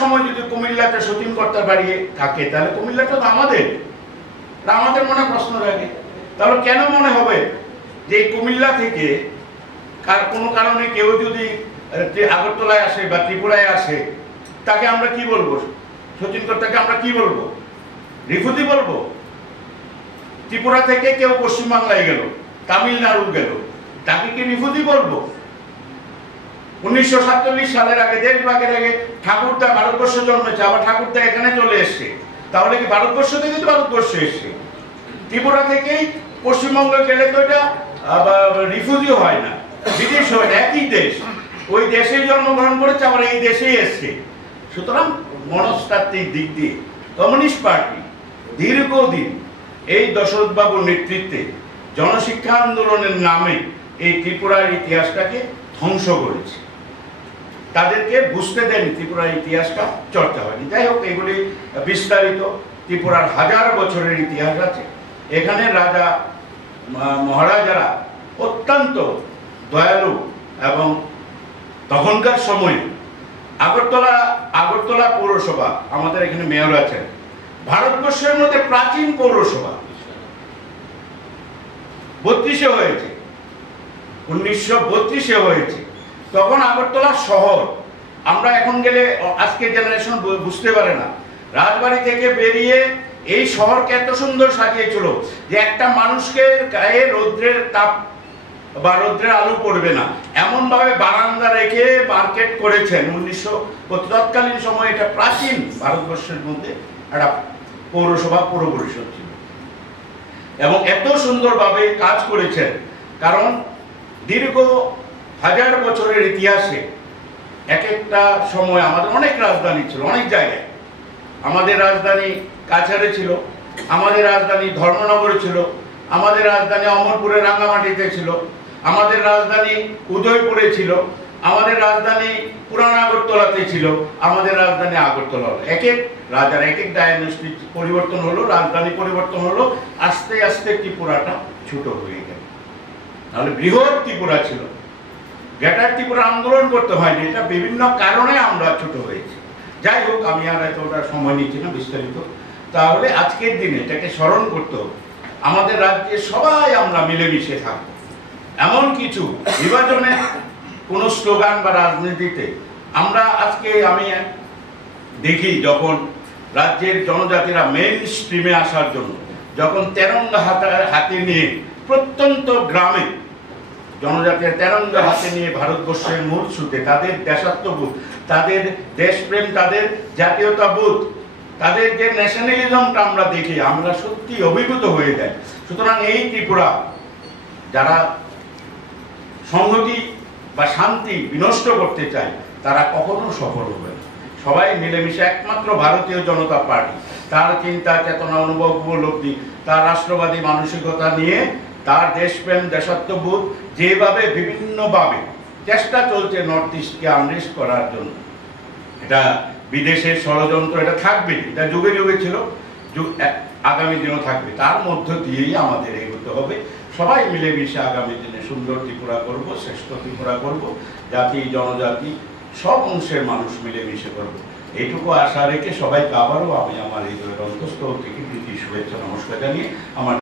সময় যদি কুমিল্লাতে সতীন কর্তার বাড়ি থাকে তাহলে কুমিল্লাটা তো আমাদের, আমাদের মনে প্রশ্ন থাকে তাহলে কেন মনে হবে যে কুমিল্লা থেকে কোনো কারণে কেউ যদি আগরতলায় আসে বা ত্রিপুরায় আসে তাকে আমরা কি বলবো? সতীন কর্তাকে আমরা কি বলবো? রিফিউজি বলবো? ত্রিপুরা থেকে কেউ পশ্চিমবাংলায় গেল, তামিলনাড়ু গেল, তাকে কি রিফিউজি বলবো? 1947 সালের আগে, দেশভাগের আগে ঠাকুরদা ভারতবর্ষে জন্মেছে, আবার ঠাকুরদা এখানে চলে এসছে, তাহলে কি ভারতবর্ষ থেকে তো ভারতবর্ষে এসছে? ত্রিপুরা থেকেই পশ্চিমবঙ্গ গেলে তো এটা রিফিউজি হয় না, বিদেশ হয় না, একই দেশ, ওই দেশেই জন্মগ্রহণ করেছে, আবার এই দেশেই এসছে। সুতরাং মনস্তাত্ত্বিক দিক দিয়ে কমিউনিস্ট পার্টি দীর্ঘদিন এই দশরথ বাবুর নেতৃত্বে জনশিক্ষা আন্দোলনের নামে এই ত্রিপুরার ইতিহাসটাকে ধ্বংস করেছে, তাদেরকে বুঝতে দেয়নি ত্রিপুরার ইতিহাসটা চর্চা হয়নি। যাই হোক, এগুলি বিস্তারিত, ত্রিপুরার হাজার বছরের ইতিহাস আছে। এখানে রাজা মহারাজারা অত্যন্ত দয়ালু, এবং তখনকার সময়ে আগরতলা পৌরসভা, আমাদের এখানে মেয়র আছেন, ভারতবর্ষের মধ্যে প্রাচীন পৌরসভা 32-এ হয়েছে, 1932-এ হয়েছে। তখন আগরতলা শহর, আমরা এখন গেলে আজকের জেনারেশন বুঝতে পারে না, রাজবাড়ি থেকে বেরিয়ে এই শহরকে এত সুন্দর সাজিয়েছিল যে একটা মানুষকে গায়ে রৌদ্রের তাপ বা রৌদ্রের আলো পড়বে না, এমন ভাবে বারান্দা রেখে মার্কেট করেছেন। তৎকালীন সময় এটা প্রাচীন ভারতবর্ষের মধ্যে একটা পৌরসভা, পৌর পরিষদ ছিল, এবং এত সুন্দরভাবে কাজ করেছেন। কারণ দীর্ঘ হাজার বছরের ইতিহাসে এক একটা সময় আমাদের অনেক রাজধানী ছিল, অনেক জায়গায়। আমাদের রাজধানী কাছাড়ে ছিল, আমাদের রাজধানী ধর্মনগরে ছিল, আমাদের রাজধানী অমরপুরের রাঙ্গামাটিতে ছিল, আমাদের রাজধানী উদয়পুরে ছিল, আমাদের রাজধানী পুরান আগরতলাতে ছিল, আমাদের রাজধানী আগরতলা হলো। এক এক রাজার এক এক ডায়নেস্টি পরিবর্তন হলো, রাজধানী পরিবর্তন হলো, আস্তে আস্তে ত্রিপুরাটা ছোট হয়ে গেল। তাহলে বৃহৎ ত্রিপুরা ছিল, গ্রেটার ত্রিপুরা আন্দোলন করতে হয়নি, এটা বিভিন্ন কারণে আমরা ছোট হয়েছি। যাই হোক, আমি আর এতটা সময় নিচ্ছি না বিস্তারিত। তাহলে আজকের দিনে এটাকে স্মরণ করতে হবে, আমাদের রাজ্যে সবাই আমরা মিলেমিশে থাকবো। এমন কিছু বিভাজনের কোনো স্লোগান বা রাজনীতিতে আমরা আজকে আমি দেখি, যখন রাজ্যের জনজাতিরা মেইন স্ট্রিমে আসার জন্য যখন তেরঙ্গা হাতে নিয়ে প্রত্যন্ত গ্রামে জনজাতির তেরঙ্গা হাতে নিয়ে ভারতবর্ষের মূল ছুটে, তাদের দেশাত্মবোধ, তাদের দেশপ্রেম, তাদের জাতীয়তাবোধ, তাদের যে ন্যাশনালিজমটা আমরা দেখি, আমরা সত্যি অভিভূত হয়ে যাই। সুতরাং এই ত্রিপুরা যারা সংহতি বা শান্তি বিনষ্ট করতে চায় তারা কখনো সফল হবে না। সবাই মিলেমিশে, একমাত্র ভারতীয় জনতা পার্টি তার চিন্তা চেতনা, অনুভব, উপলব্ধি, তার রাষ্ট্রবাদী মানসিকতা নিয়ে, তার দেশপ্রেম, দেশাত্মবোধ, যেভাবে বিভিন্নভাবে চেষ্টা চলছে নর্থ ইস্টকে আনরেস্ট করার জন্য, এটা বিদেশের ষড়যন্ত্র, এটা থাকবে, এটা যুগে যুগে ছিল, আগামী দিনও থাকবে। তার মধ্য দিয়েই আমাদের এগোতে হবে। সবাই মিলেমিশে আগামী দিনে সুন্দর ত্রিপুরা করব, শ্রেষ্ঠ ত্রিপুরা করব, জাতি জনজাতি সব অংশের মানুষ মিলেমিশে করব। এইটুকু আশা রেখে সবাইকে আবারও আমি আমার হৃদয়ের অন্তঃস্থল থেকে প্রীতি শুভেচ্ছা নমস্কার জানিয়ে আমার